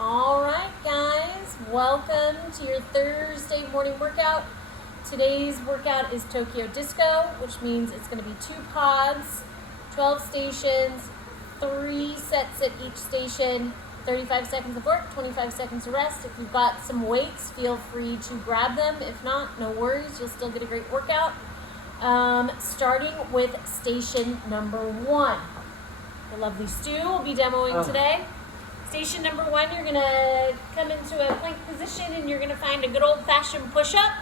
All right, guys, welcome to your Thursday morning workout. Today's workout is Tokyo Disco, which means it's going to be 2 pods, 12 stations, 3 sets at each station, 35 seconds of work, 25 seconds of rest. If you've got some weights, feel free to grab them. If not, no worries, you'll still get a great workout. Starting with station number 1. The lovely Stu will be demoing today. Station number 1, you're going to come into a plank position and you're going to find a good old-fashioned push-up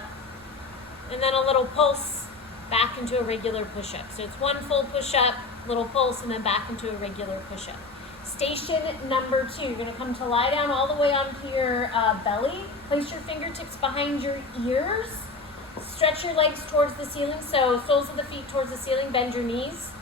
and then a little pulse back into a regular push-up. So it's 1 full push-up, little pulse, and then back into a regular push-up. Station number 2, you're going to come to lie down all the way onto your belly. Place your fingertips behind your ears. Stretch your legs towards the ceiling, so soles of the feet towards the ceiling. Bend your knees.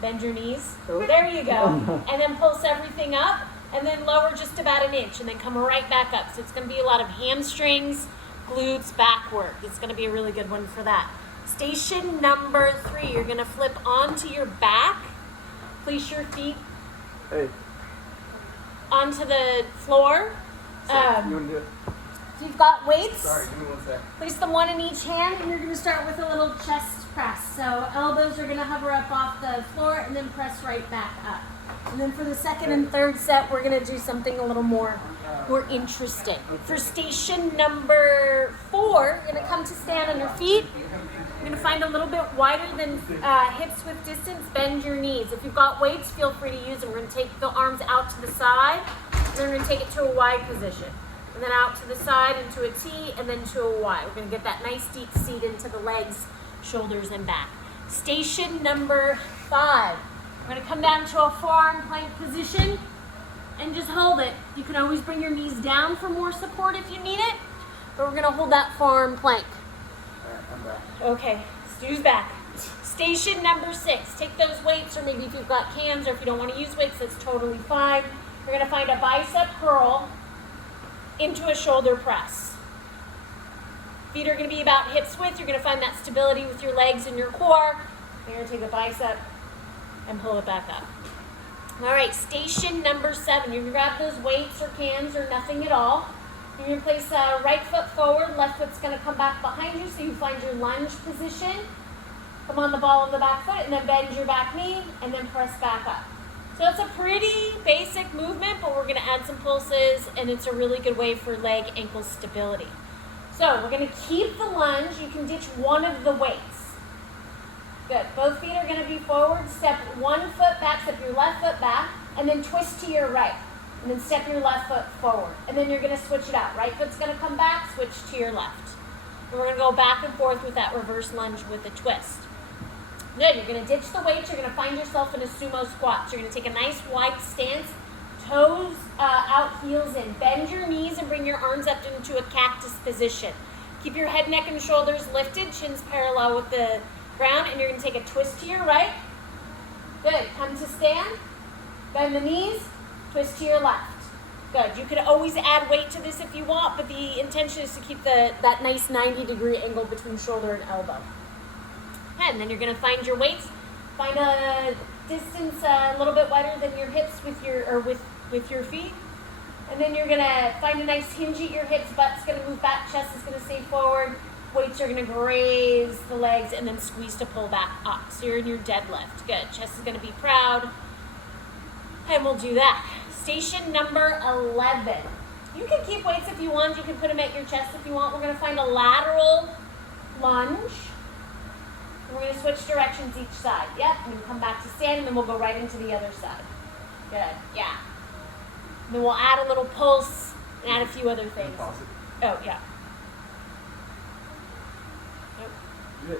Bend your knees. There you go. And then pulse everything up, and then lower just about an inch, and then come right back up. So it's going to be a lot of hamstrings, glutes, back work. It's going to be a really good one for that. Station number 3, you're going to flip onto your back. Place your feet onto the floor. You want to do it? If you've got weights, Sorry, give me 1 sec. place them 1 in each hand, and you're going to start with a little chest press. So elbows are going to hover up off the floor and then press right back up. And then for the second and third set, we're going to do something a little more interesting. For station number 4, you're going to come to stand on your feet. You're going to find a little bit wider than hips width distance. Bend your knees. If you've got weights, feel free to use them. We're going to take the arms out to the side, and then we're going to take it to a Y position. And then out to the side into a T, and then to a Y. We're going to get that nice deep seat into the legs, shoulders, and back. Station number 5. We're going to come down to a forearm plank position and just hold it. You can always bring your knees down for more support if you need it, but we're going to hold that forearm plank. All right, I'm back. Okay, Stu's back. Station number 6. Take those weights, or maybe if you've got cans, or if you don't want to use weights, that's totally fine. You're going to find a bicep curl into a shoulder press. Feet are going to be about hips width. You're going to find that stability with your legs and your core. You're going to take the bicep and pull it back up. All right, station number 7. You're going to grab those weights or cans or nothing at all. You're going to place right foot forward, left foot's going to come back behind you, so you find your lunge position. Come on the ball of the back foot, and then bend your back knee, and then press back up. So it's a pretty basic movement, but we're going to add some pulses, and it's a really good way for leg ankle stability. So we're going to keep the lunge. You can ditch one of the weights. Good. Both feet are going to be forward. Step 1 foot back, step your left foot back, and then twist to your right. And then step your left foot forward. And then you're going to switch it out. Right foot's going to come back, switch to your left. And we're going to go back and forth with that reverse lunge with a twist. Good. You're going to ditch the weights. You're going to find yourself in a sumo squat. So you're going to take a nice wide stance, toes out, heels in. Bend your knees and bring your arms up into a cactus position. Keep your head, neck, and shoulders lifted, chins parallel with the ground, and you're going to take a twist to your right. Good. Come to stand. Bend the knees. Twist to your left. Good. You could always add weight to this if you want, but the intention is to keep that nice 90-degree angle between shoulder and elbow. And then you're going to find your weights. Find a distance a little bit wider than your hips with your feet. And then you're going to find a nice hinge at your hips. Butt's going to move back. Chest is going to stay forward. Weights are going to graze the legs and then squeeze to pull back up. So you're in your deadlift. Good. Chest is going to be proud. And we'll do that. Station number 11. You can keep weights if you want. You can put them at your chest if you want. We're going to find a lateral lunge. We're going to switch directions each side. Yep. And then come back to stand, and then we'll go right into the other side. Good. Yeah. And then we'll add a little pulse and add a few other things. Oh, yeah.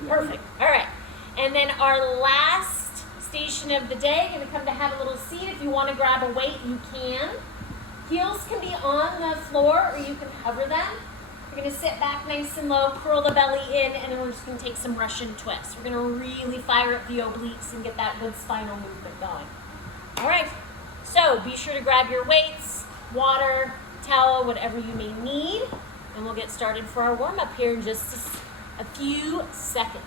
Perfect. All right. And then our last station of the day, going to come to have a little seat. If you want to grab a weight, you can. Heels can be on the floor, or you can hover them. You're going to sit back nice and low, curl the belly in, and then we're just going to take some Russian twists. We're going to really fire up the obliques and get that good spinal movement going. All right. So be sure to grab your weights, water, towel, whatever you may need, and we'll get started for our warm-up here in just a few seconds.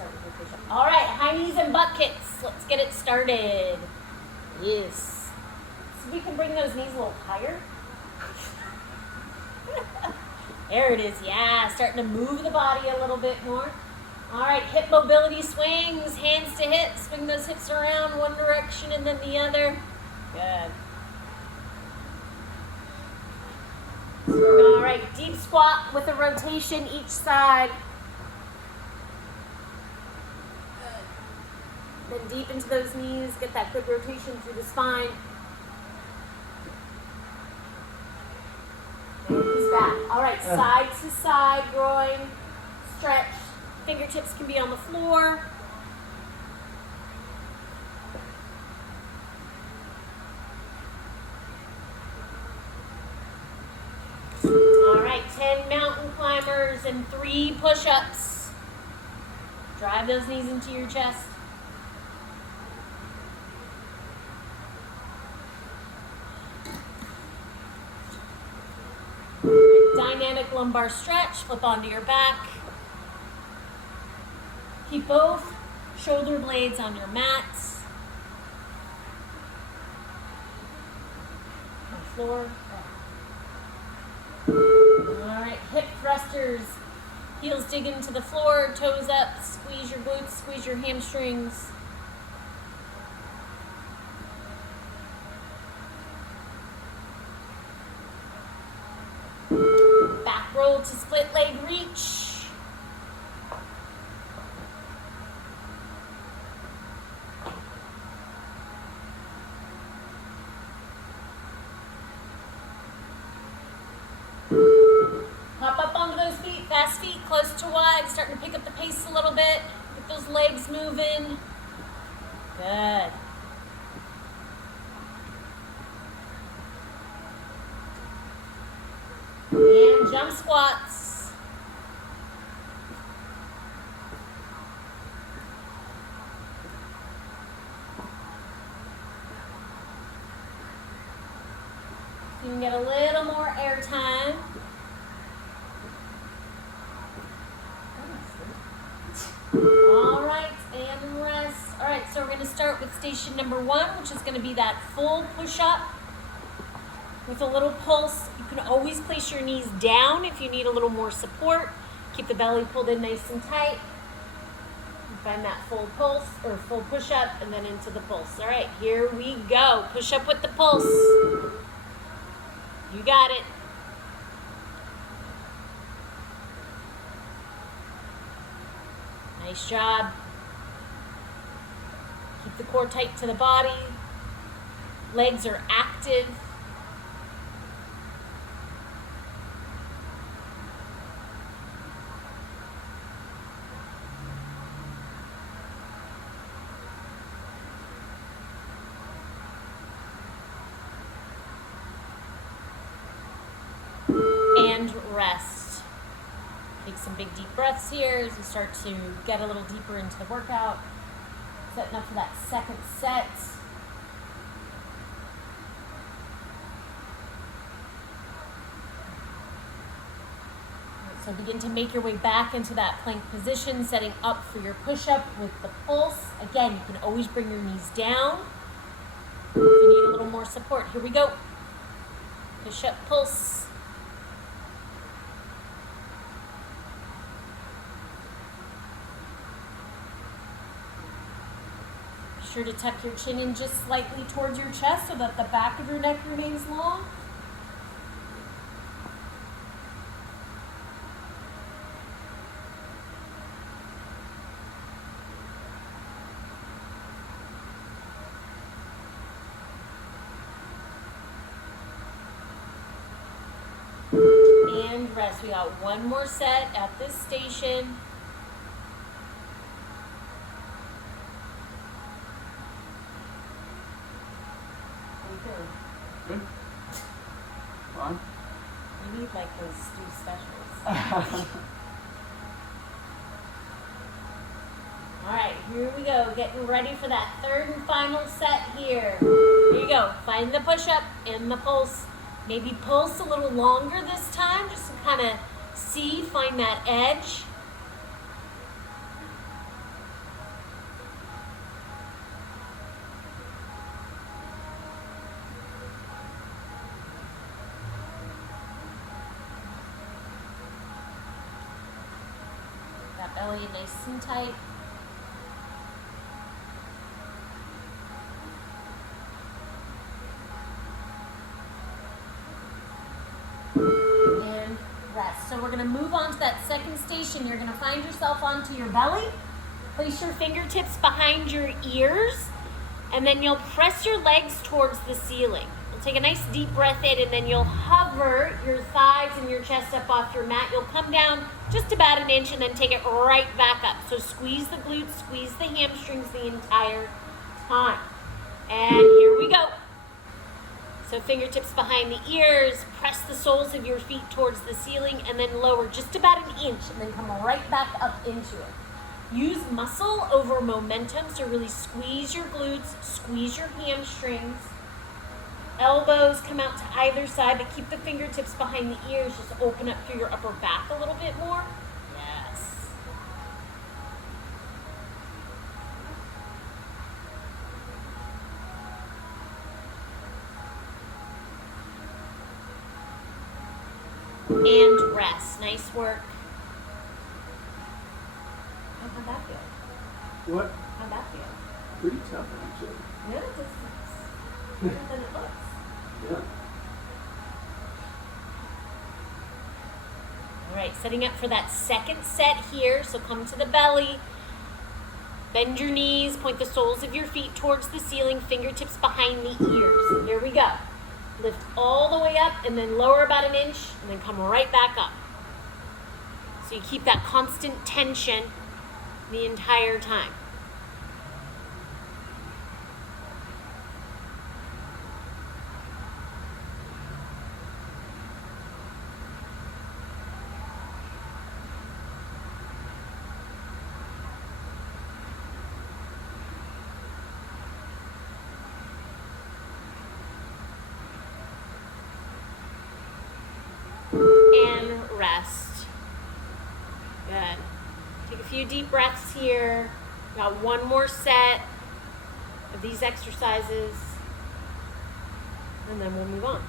start with your push-up. All right, high knees and butt kicks. Let's get it started. Yes. So we can bring those knees a little higher. There it is. Yeah, starting to move the body a little bit more. All right, hip mobility swings, hands to hips. Swing those hips around one direction and then the other. Good. All right, deep squat with a rotation each side. Good. Then deep into those knees. Get that good rotation through the spine. He's back. All right, side to side, groin, stretch. Fingertips can be on the floor. All right, 10 mountain climbers and 3 push-ups. Drive those knees into your chest. Dynamic lumbar stretch, flip onto your back. Keep both shoulder blades on your mats. On the floor. All right, hip thrusters. Heels dig into the floor, toes up, squeeze your glutes, squeeze your hamstrings. Back roll to split leg reach. Hop up onto those feet, fast feet, close to wide, starting to pick up the pace a little bit. Get those legs moving. Good. And jump squats. So you can get a little more air time. All right, and rest. All right, so we're going to start with station number 1, which is going to be that full push-up with a little pulse. You can always place your knees down if you need a little more support. Keep the belly pulled in nice and tight. Find that full pulse or full push-up and then into the pulse. All right, here we go. Push up with the pulse. You got it. Nice job. Keep the core tight to the body. Legs are active. And rest. Take some big deep breaths here as we start to get a little deeper into the workout. Setting up for that second set. So begin to make your way back into that plank position, setting up for your push-up with the pulse. Again, you can always bring your knees down if you need a little more support. Here we go. Push-up, pulse. Be sure to tuck your chin in just slightly towards your chest so that the back of your neck remains long. And rest. We got one more set at this station. Good. On. You need like those stew specials. All right, here we go. Getting ready for that third and final set here. Here you go. Find the push-up and the pulse. Maybe pulse a little longer this time, just to kind of find that edge. that belly nice and tight. And rest. So we're gonna move on to that second station. You're gonna find yourself onto your belly. Place your fingertips behind your ears, and then you'll press your legs towards the ceiling. You'll take a nice deep breath in, and then you'll hover your thighs and your chest up off your mat. You'll come down just about an inch and then take it right back up. So squeeze the glutes, squeeze the hamstrings the entire time. And here we go. So fingertips behind the ears, press the soles of your feet towards the ceiling, and then lower just about an inch, and then come right back up into it. Use muscle over momentum, so really squeeze your glutes, squeeze your hamstrings. Elbows come out to either side, but keep the fingertips behind the ears. Just open up through your upper back a little bit more. Yes. And rest. Nice work. How'd that feel? What? How'd that feel? Pretty tough, actually. Yeah, it's better than it looks. Yeah. All right, setting up for that second set here. So come to the belly. Bend your knees, point the soles of your feet towards the ceiling, fingertips behind the ears. Here we go. Lift all the way up and then lower about an inch and then come right back up. So you keep that constant tension the entire time. And rest. Good. Take a few deep breaths here. Got one more set of these exercises, and then we'll move on.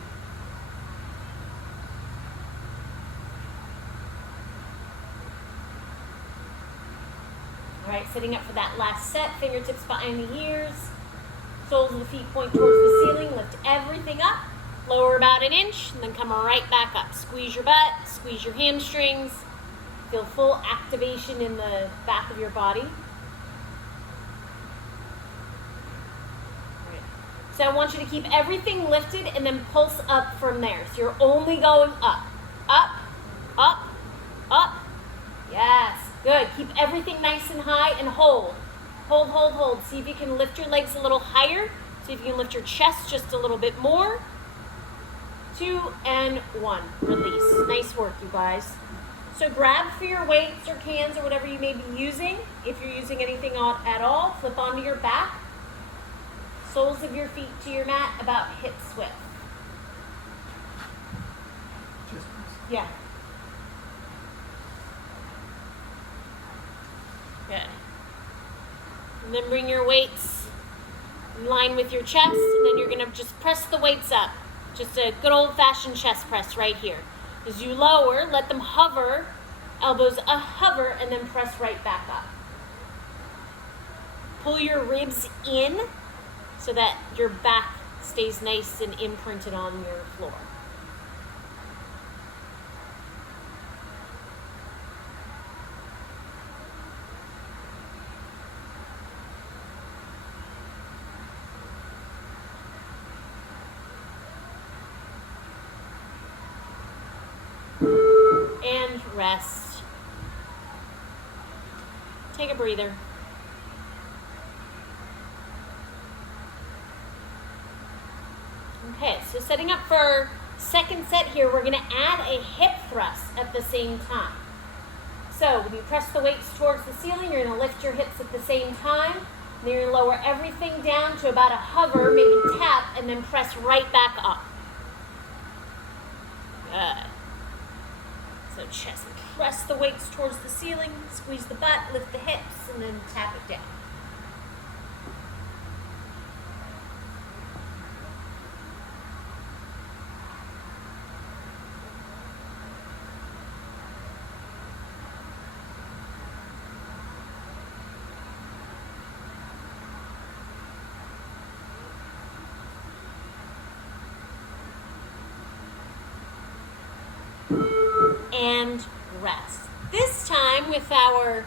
All right, sitting up for that last set, fingertips behind the ears, soles of the feet point towards the ceiling, lift everything up. Lower about an inch, and then come right back up. Squeeze your butt, squeeze your hamstrings. Feel full activation in the back of your body. Right. So I want you to keep everything lifted and then pulse up from there. So you're only going up, up, up, up. Yes, good. Keep everything nice and high and hold. Hold, hold, hold. See if you can lift your legs a little higher. See if you can lift your chest just a little bit more. 2 and 1. Release. Nice work, you guys. So grab for your weights or cans or whatever you may be using. If you're using anything at all, flip onto your back. Soles of your feet to your mat about hip width. Yeah. Good. And then bring your weights in line with your chest, and then you're going to just press the weights up. Just a good old-fashioned chest press right here. As you lower, let them hover, elbows hover, and then press right back up. Pull your ribs in so that your back stays nice and imprinted on your floor. And rest. Take a breather. Okay, so setting up for second set here, we're going to add a hip thrust at the same time. So when you press the weights towards the ceiling, you're going to lift your hips at the same time. Then you're going to lower everything down to about a hover, maybe tap, and then press right back up. Good. So chest, press the weights towards the ceiling, squeeze the butt, lift the hips, and then tap it down. and rest. This time with our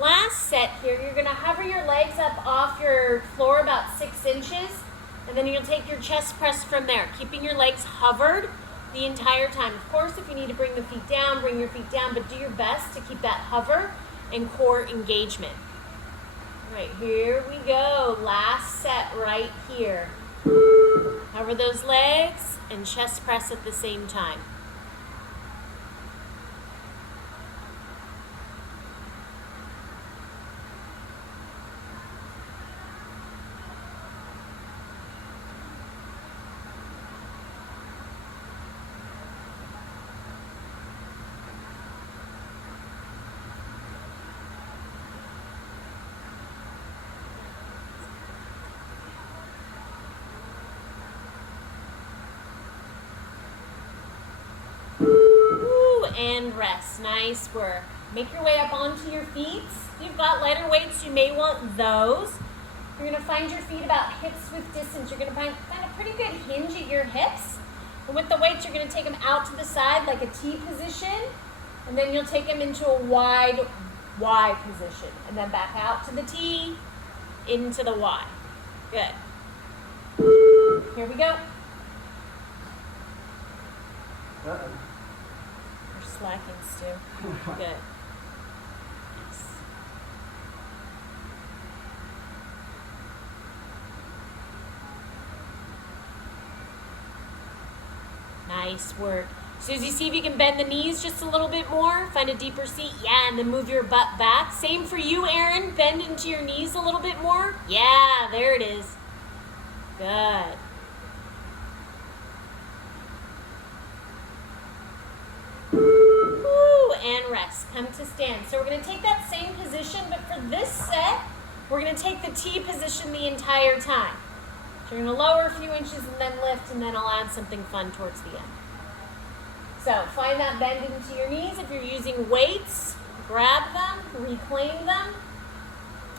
last set here, you're gonna hover your legs up off your floor about 6 inches, and then you'll take your chest press from there, keeping your legs hovered the entire time. Of course, if you need to bring the feet down, bring your feet down, but do your best to keep that hover and core engagement. All right, here we go. Last set right here. Hover those legs and chest press at the same time. And rest. Nice work. Make your way up onto your feet. If you've got lighter weights, you may want those. You're going to find your feet about hips width distance. You're going to find a pretty good hinge at your hips. And with the weights, you're going to take them out to the side like a T position. And then you'll take them into a wide Y position. And then back out to the T, into the Y. Good. Here we go. Slacking, Stu. Good. Nice. Nice work. Susie, see if you can bend the knees just a little bit more. Find a deeper seat. Yeah, and then move your butt back. Same for you, Aaron. Bend into your knees a little bit more. Yeah, there it is. Good. And rest. Come to stand. So we're going to take that same position, but for this set, we're going to take the T position the entire time. So you're going to lower a few inches and then lift, and then I'll add something fun towards the end. So find that bend into your knees. If you're using weights, grab them, reclaim them.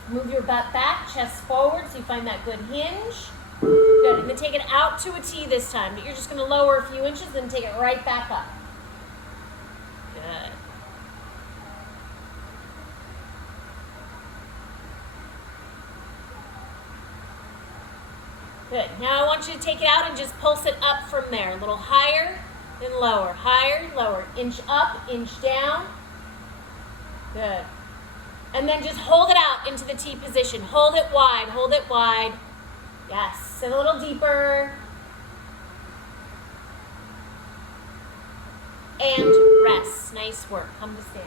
Move your butt back, chest forward, so you find that good hinge. Good. And then take it out to a T this time, but you're just going to lower a few inches, then take it right back up. Good. Good. Now I want you to take it out and just pulse it up from there. A little higher, then lower. Higher, lower. Inch up, inch down. Good. And then just hold it out into the T position. Hold it wide, hold it wide. Yes. And a little deeper. And rest. Nice work. Come to stand.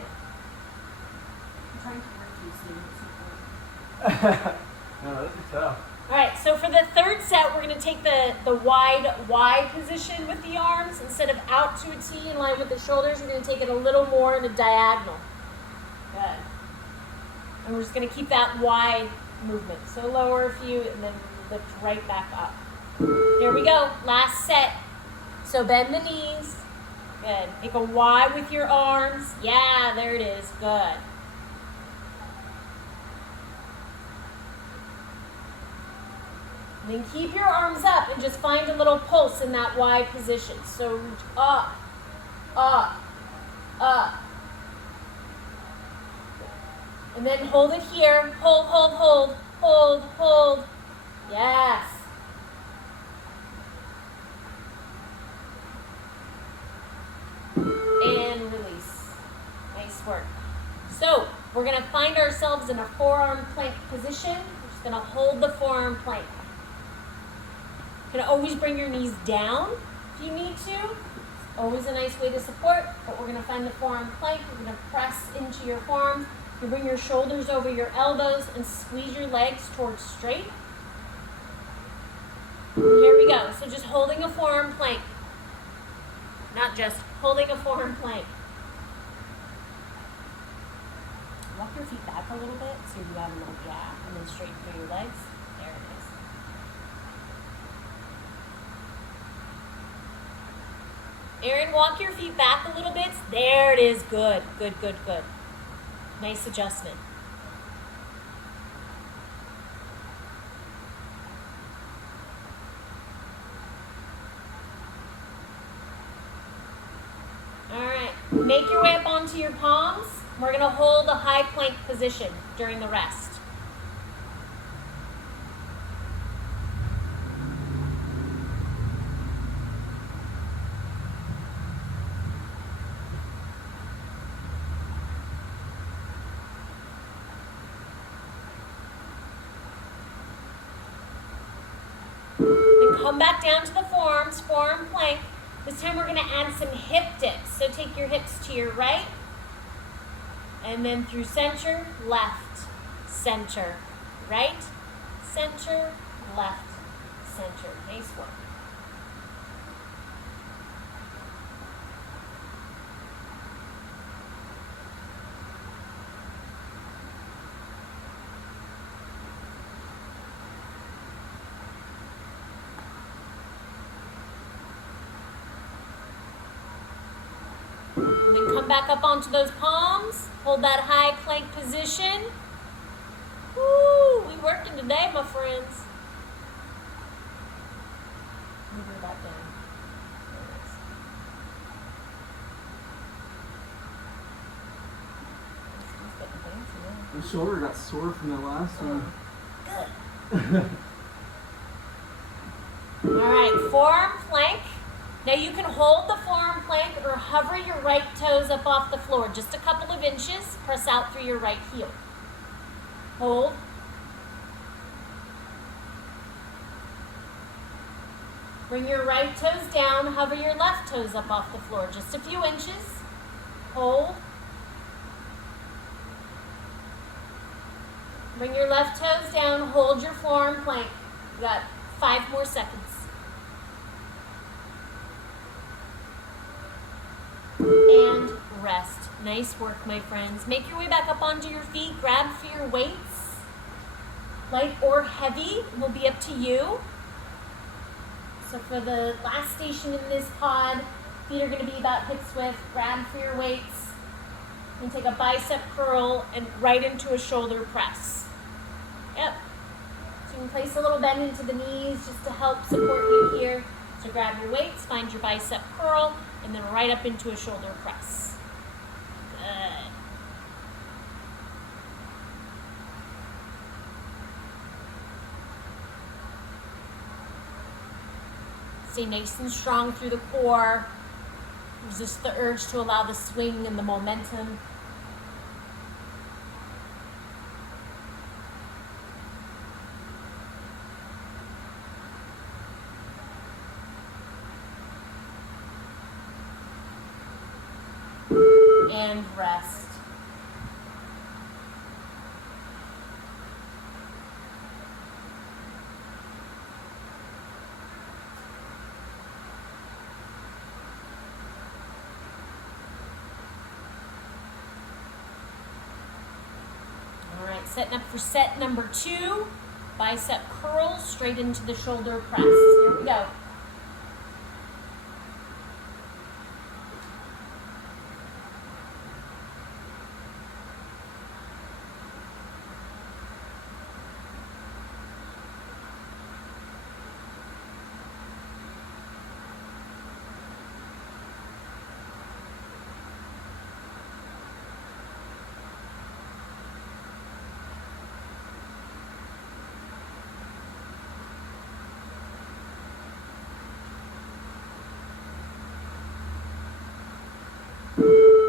I'm trying to hurt you, so No, this is tough. All right, so for the third set, we're going to take the wide Y position with the arms. Instead of out to a T in line with the shoulders, we're going to take it a little more in a diagonal. Good. And we're just going to keep that Y movement. So lower a few and then lift right back up. Here we go. Last set. So bend the knees. Good. Make a Y with your arms. Yeah, there it is. Good. And then keep your arms up and just find a little pulse in that Y position. So reach up, up, up. And then hold it here. Hold, hold, hold, hold, hold. Yes. And release. Nice work. So we're going to find ourselves in a forearm plank position. We're just going to hold the forearm plank. You can always bring your knees down if you need to. It's always a nice way to support, but we're going to find the forearm plank. We're going to press into your forearms. You bring your shoulders over your elbows and squeeze your legs towards straight. And here we go. So just holding a forearm plank. Not just holding a forearm plank. Walk your feet back a little bit so you have a little gap, and then straighten through your legs. There it is. Aaron, walk your feet back a little bit. There it is. Good, good, good, good. Nice adjustment. All right. Make your way up onto your palms. We're going to hold a high plank position during the rest. Then come back down to the forearms, forearm plank. This time we're going to add some hip dips. So take your hips to your right, and then through center, left, center, right, center, left, center. Nice work. And then come back up onto those palms. Hold that high plank position. Woo, we working today, my friends. Move her back down. There it is. He's getting fancy now. My shoulder got sore from the last one. Good. All right, forearm plank. Now you can hold the forearm plank or hover your right toes up off the floor. Just a couple of inches. Press out through your right heel. Hold. Bring your right toes down. Hover your left toes up off the floor. Just a few inches. Hold. Bring your left toes down. Hold your forearm plank. You got 5 more seconds. And rest. Nice work, my friends. Make your way back up onto your feet. Grab for your weights. Light or heavy will be up to you. So for the last station in this pod, feet are going to be about hips width. Grab for your weights. And take a bicep curl and right into a shoulder press. Yep. So you can place a little bend into the knees just to help support you here. So grab your weights, find your bicep curl, and then right up into a shoulder press. Good. Stay nice and strong through the core. Resist the urge to allow the swing and the momentum. And rest. All right, setting up for set number 2. Bicep curl straight into the shoulder press. Here we go.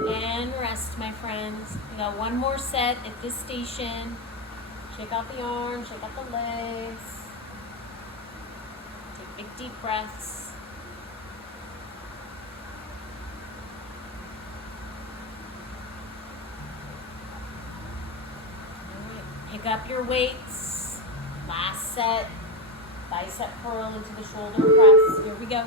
And rest, my friends. We got one more set at this station. Shake out the arms, shake out the legs. Take big deep breaths. All right, pick up your weights. Last set. Bicep curl into the shoulder press. Here we go.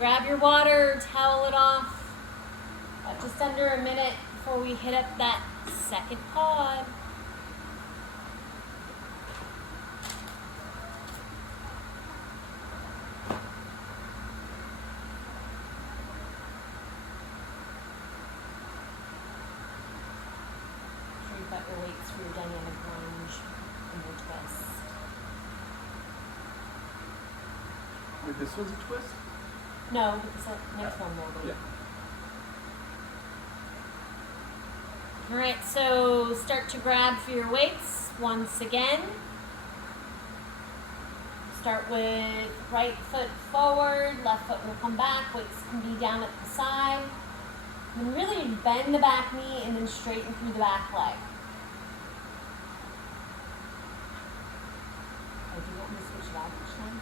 Grab your water, towel it off. Got just under a minute before we hit up that second pod. Got your weights for your dynamic lunge and your twist. Wait, this one's a twist? No, but the next one will be. Yeah. Alright, so start to grab for your weights once again. Start with right foot forward, left foot will come back, weights can be down at the side. And really bend the back knee and then straighten through the back leg. Do you want me to switch it out each time?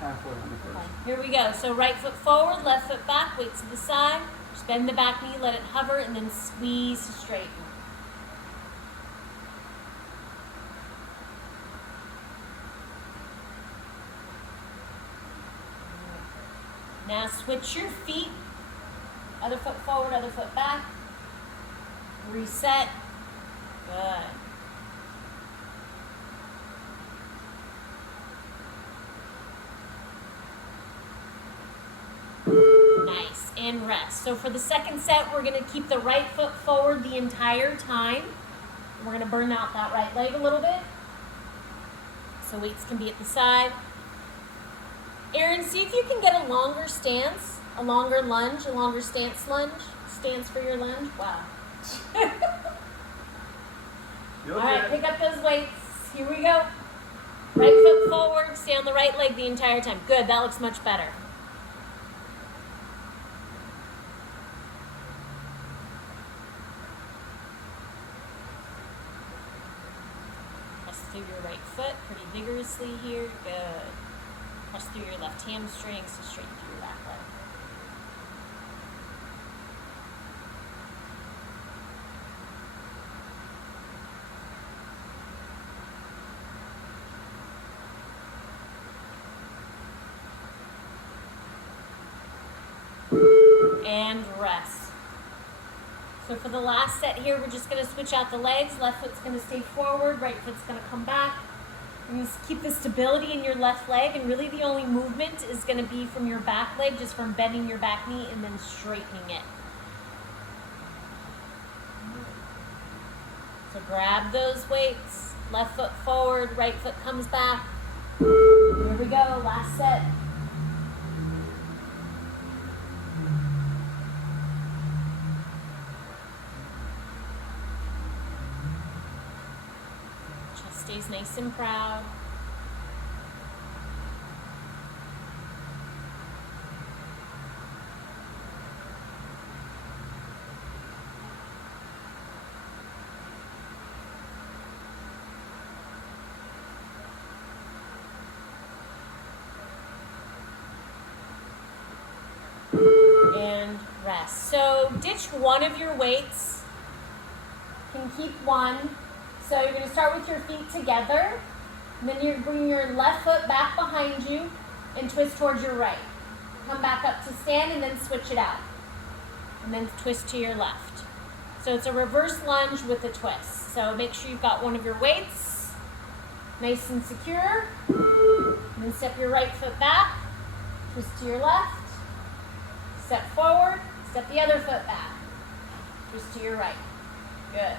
Halfway on the first. Okay, here we go. So right foot forward, left foot back, weights to the side. Just bend the back knee, let it hover, and then squeeze to straighten. Now switch your feet. Other foot forward, other foot back. Reset. Good. Nice, and rest. So for the second set, we're gonna keep the right foot forward the entire time. We're gonna burn out that right leg a little bit. So weights can be at the side. Aaron, see if you can get a longer stance, a longer lunge, a longer stance lunge. Stance for your lunge, wow. You'll All right, get it. pick up those weights. Here we go. Right foot forward, stay on the right leg the entire time. Good, that looks much better. Press through your right foot pretty vigorously here. Good. Press through your left hamstring, so straighten through your back leg. And rest. So for the last set here, we're just going to switch out the legs. Left foot's going to stay forward, right foot's going to come back. You just keep the stability in your left leg, and really the only movement is going to be from your back leg, just from bending your back knee and then straightening it. So grab those weights, left foot forward, right foot comes back. Here we go, last set. Chest stays nice and proud. And rest. So ditch one of your weights. You can keep one. So you're going to start with your feet together. And then you're bringing your left foot back behind you and twist towards your right. Come back up to stand and then switch it out. And then twist to your left. So it's a reverse lunge with a twist. So make sure you've got one of your weights nice and secure. And then step your right foot back. Twist to your left. Step forward, step the other foot back. Twist to your right. Good.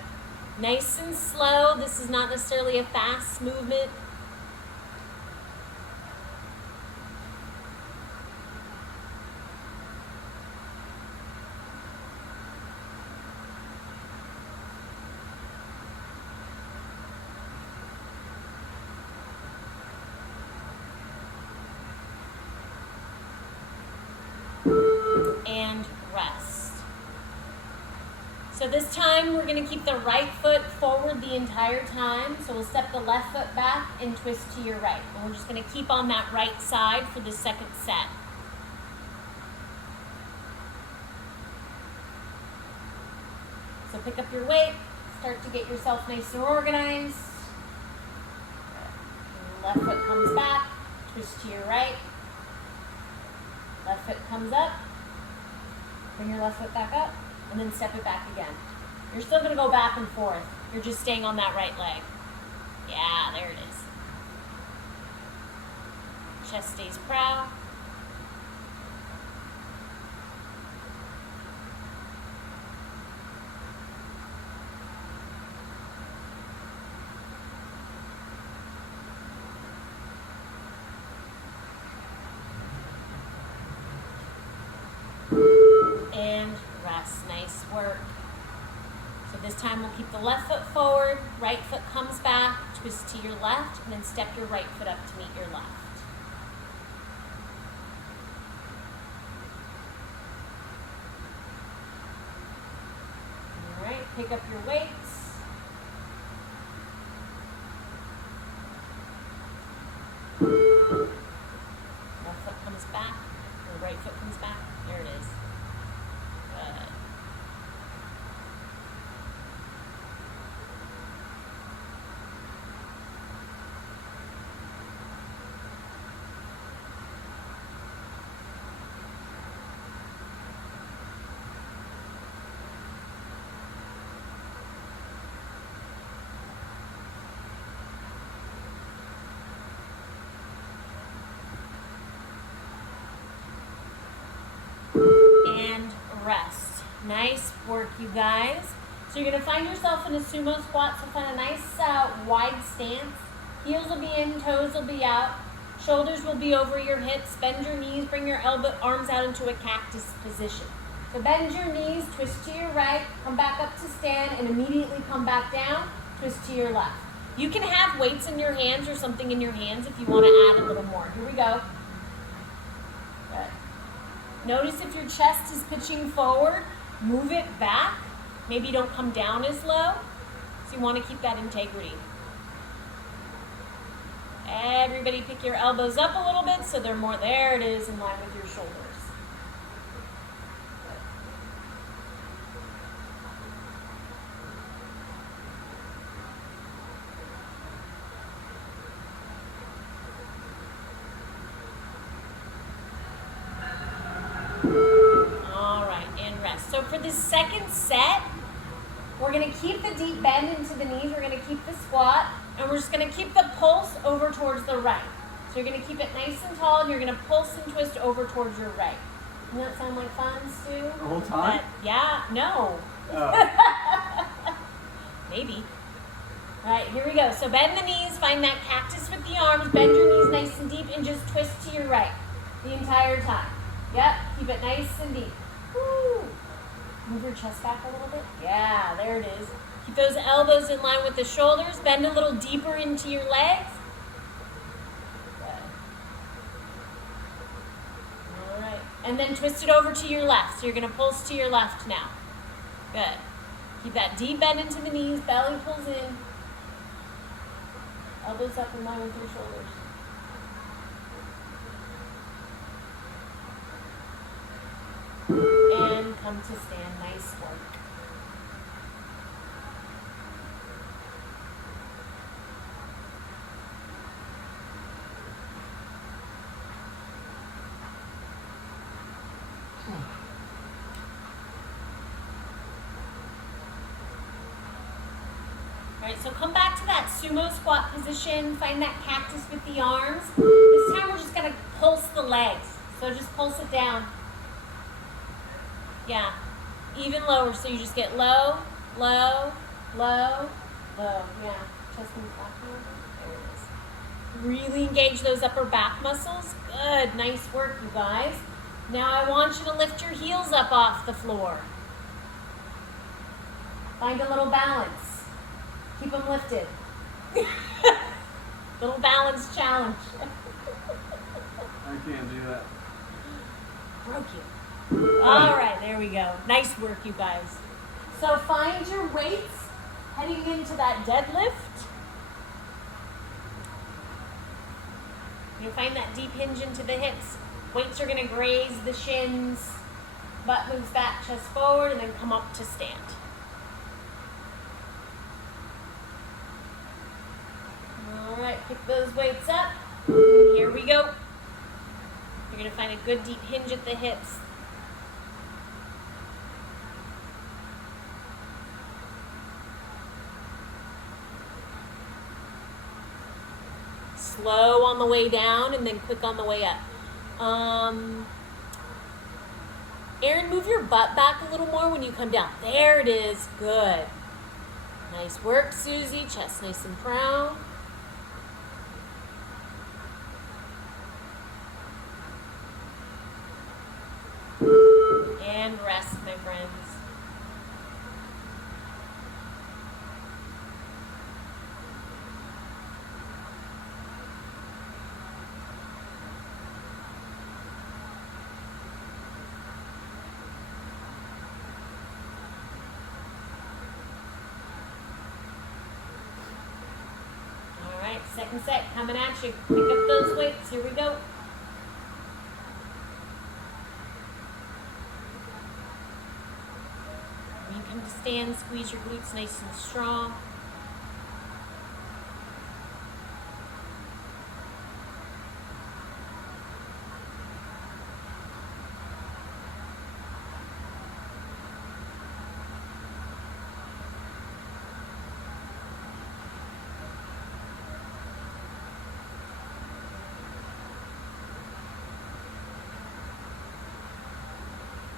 Nice and slow. This is not necessarily a fast movement. And rest. So this time we're going to keep the right foot forward the entire time. So we'll step the left foot back and twist to your right. And we're just going to keep on that right side for the second set. So pick up your weight, start to get yourself nice and organized. Left foot comes back, twist to your right. Left foot comes up. Bring your left foot back up, and then step it back again. You're still gonna go back and forth. You're just staying on that right leg. Yeah, there it is. Chest stays proud. And rest. Nice work. So this time we'll keep the left foot forward, right foot comes back, twist to your left, and then step your right foot up to meet your left. All right, pick up your weights. Left foot comes back, or right foot comes back. There it is. Good. And rest. Nice work, you guys. So you're gonna find yourself in a sumo squat, so find a nice wide stance. Heels will be in, toes will be out. Shoulders will be over your hips. Bend your knees, bring your arms out into a cactus position. So bend your knees, twist to your right, come back up to stand, and immediately come back down, twist to your left. You can have weights in your hands or something in your hands if you wanna add a little more. Here we go. Good. Notice if your chest is pitching forward, move it back. Maybe don't come down as low. So you want to keep that integrity. Everybody pick your elbows up a little bit so they're more, there it is, in line with your shoulders. So for the second set, we're gonna keep the deep bend into the knees, we're gonna keep the squat, and we're just gonna keep the pulse over towards the right. So you're gonna keep it nice and tall, and you're gonna pulse and twist over towards your right. Doesn't that sound like fun, Stu? The whole time? Yeah, no. Oh. Maybe. All right, here we go. So bend the knees, find that cactus with the arms, bend your knees nice and deep, and just twist to your right the entire time. Yep, keep it nice and deep. Woo. Move your chest back a little bit. Yeah, there it is. Keep those elbows in line with the shoulders. Bend a little deeper into your legs. Good. All right. And then twist it over to your left. So you're going to pulse to your left now. Good. Keep that deep bend into the knees. Belly pulls in. Elbows up in line with your shoulders. And come to stand. Nice work. All right, so come back to that sumo squat position. Find that cactus with the arms. This time we're just gonna pulse the legs. So just pulse it down. Yeah, even lower, so you just get low, low, low, low. Yeah, chest moves back a little bit. There it is. Really engage those upper back muscles. Good, nice work, you guys. Now I want you to lift your heels up off the floor. Find a little balance. Keep them lifted. Little balance challenge. I can't do that. Broke you. All right, there we go. Nice work, you guys. So find your weights heading into that deadlift. You'll find that deep hinge into the hips. Weights are going to graze the shins. Butt moves back, chest forward, and then come up to stand. All right, pick those weights up. Here we go. You're going to find a good deep hinge at the hips. Slow on the way down and then quick on the way up. Aaron, move your butt back a little more when you come down. There it is. Good. Nice work, Susie. Chest nice and proud. And rest, my friends. All right, second set coming at you. Pick up those weights. Here we go. When you come to stand, squeeze your glutes nice and strong.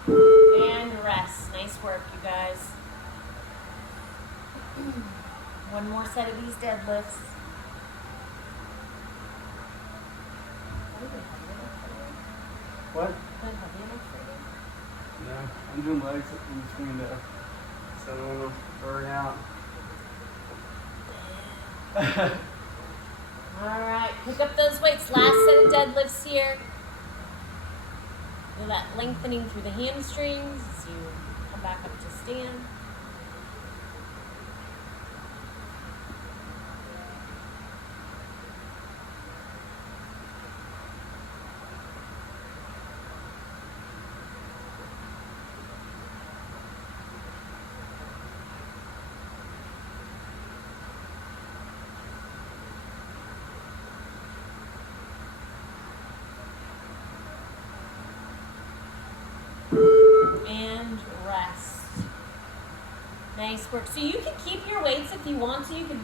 And rest. Nice work, you guys. One more set of these deadlifts. What? Yeah, I'm doing legs in between there. So I don't want to burn out. All right, pick up those weights. Last set of deadlifts here. Feel that lengthening through the hamstrings as you come back up to stand. And rest. Nice work. So you can keep your weights if you want to. You can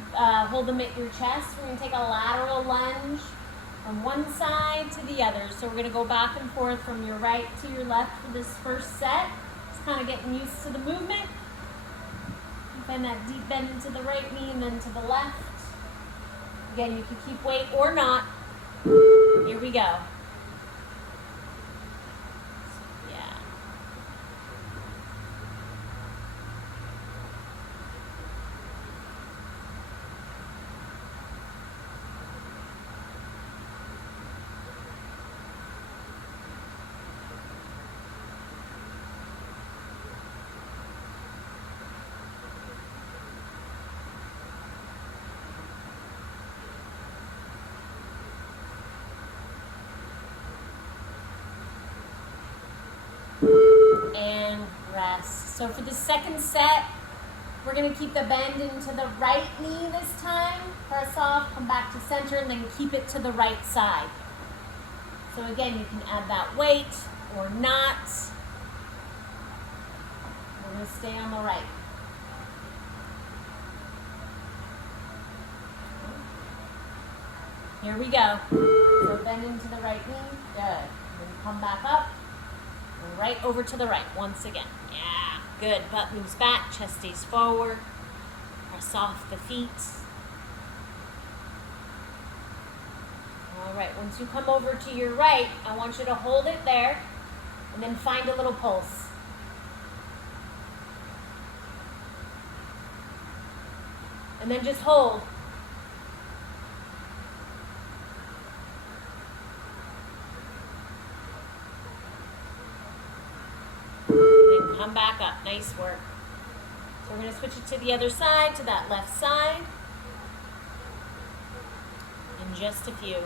hold them at your chest. We're going to take a lateral lunge from one side to the other. So we're going to go back and forth from your right to your left for this first set. Just kind of getting used to the movement. You find that deep bend into the right knee and then to the left. Again, you can keep weight or not. Here we go. And rest. So for the second set, we're going to keep the bend into the right knee this time. Press off, come back to center, and then keep it to the right side. So again, you can add that weight or not. We're going to stay on the right. Here we go. So bend into the right knee. Good. Then come back up. And right over to the right once again. Yeah. Good. Butt moves back. Chest stays forward. Press off the feet. All right. Once you come over to your right, I want you to hold it there and then find a little pulse. And then just hold. Come back up. Nice work. So we're going to switch it to the other side, to that left side. In just a few.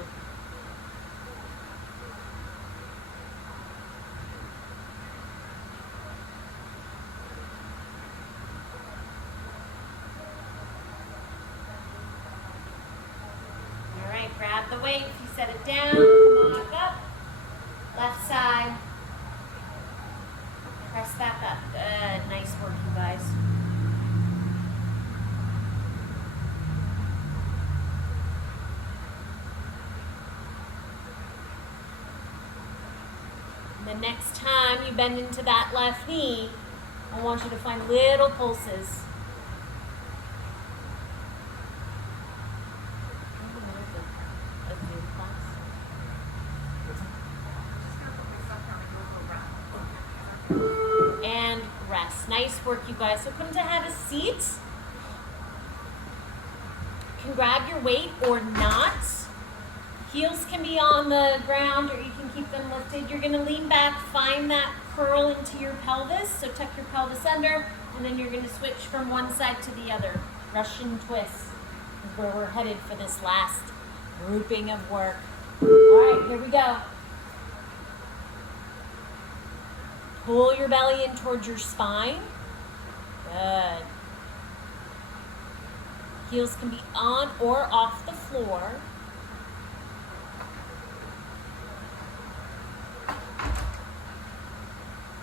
All right, grab the weight. set it down, come back up. Left side. Press back up. Good. Nice work, you guys. And the next time you bend into that left knee, I want you to find little pulses. And rest. Nice work, you guys. So come to have a seat. You can grab your weight or not. Heels can be on the ground or you can keep them lifted. You're going to lean back, find that curl into your pelvis. So tuck your pelvis under, and then you're going to switch from one side to the other. Russian twist is where we're headed for this last grouping of work. All right, here we go. Pull your belly in towards your spine. Good. Heels can be on or off the floor.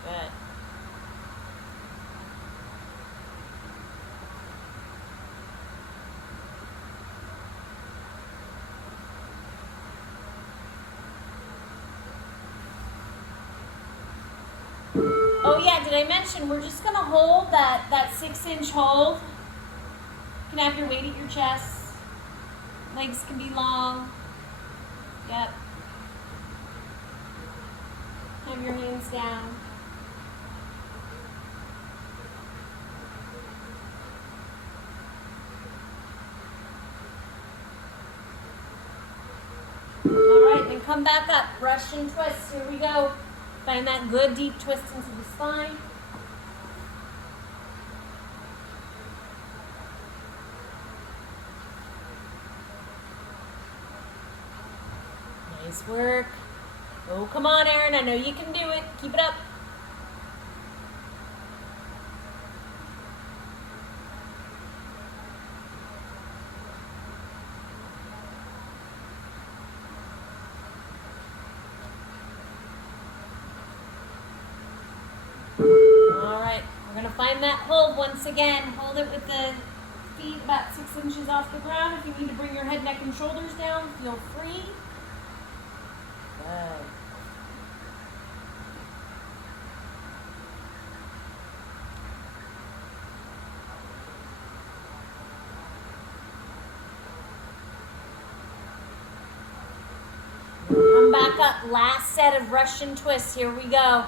Good. Oh yeah, did I mention we're just gonna hold that 6-inch hold. You can have your weight at your chest. Legs can be long. Yep. Have your hands down. All right, then come back up. Russian twist. Here we go. Find that good deep twist into the spine. Nice work. Oh, come on, Erin. I know you can do it. Keep it up. All right, we're going to find that hold once again. Hold it with the feet about 6 inches off the ground. If you need to bring your head, neck, and shoulders down, feel free. Good. Come back up. Last set of Russian twists. Here we go.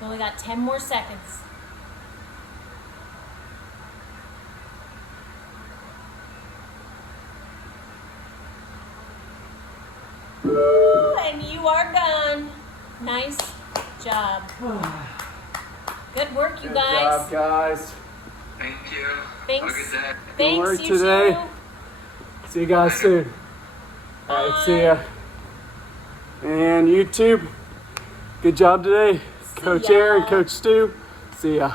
We only got 10 more seconds. Woo, and you are done. Nice job. Good work, you Good guys. job, guys. Thank you. Thanks. Have a good day. Thanks, work you today. too. See you guys soon. All right, see ya. And YouTube, good job today. Coach ya. Aaron, Coach Stu. See ya.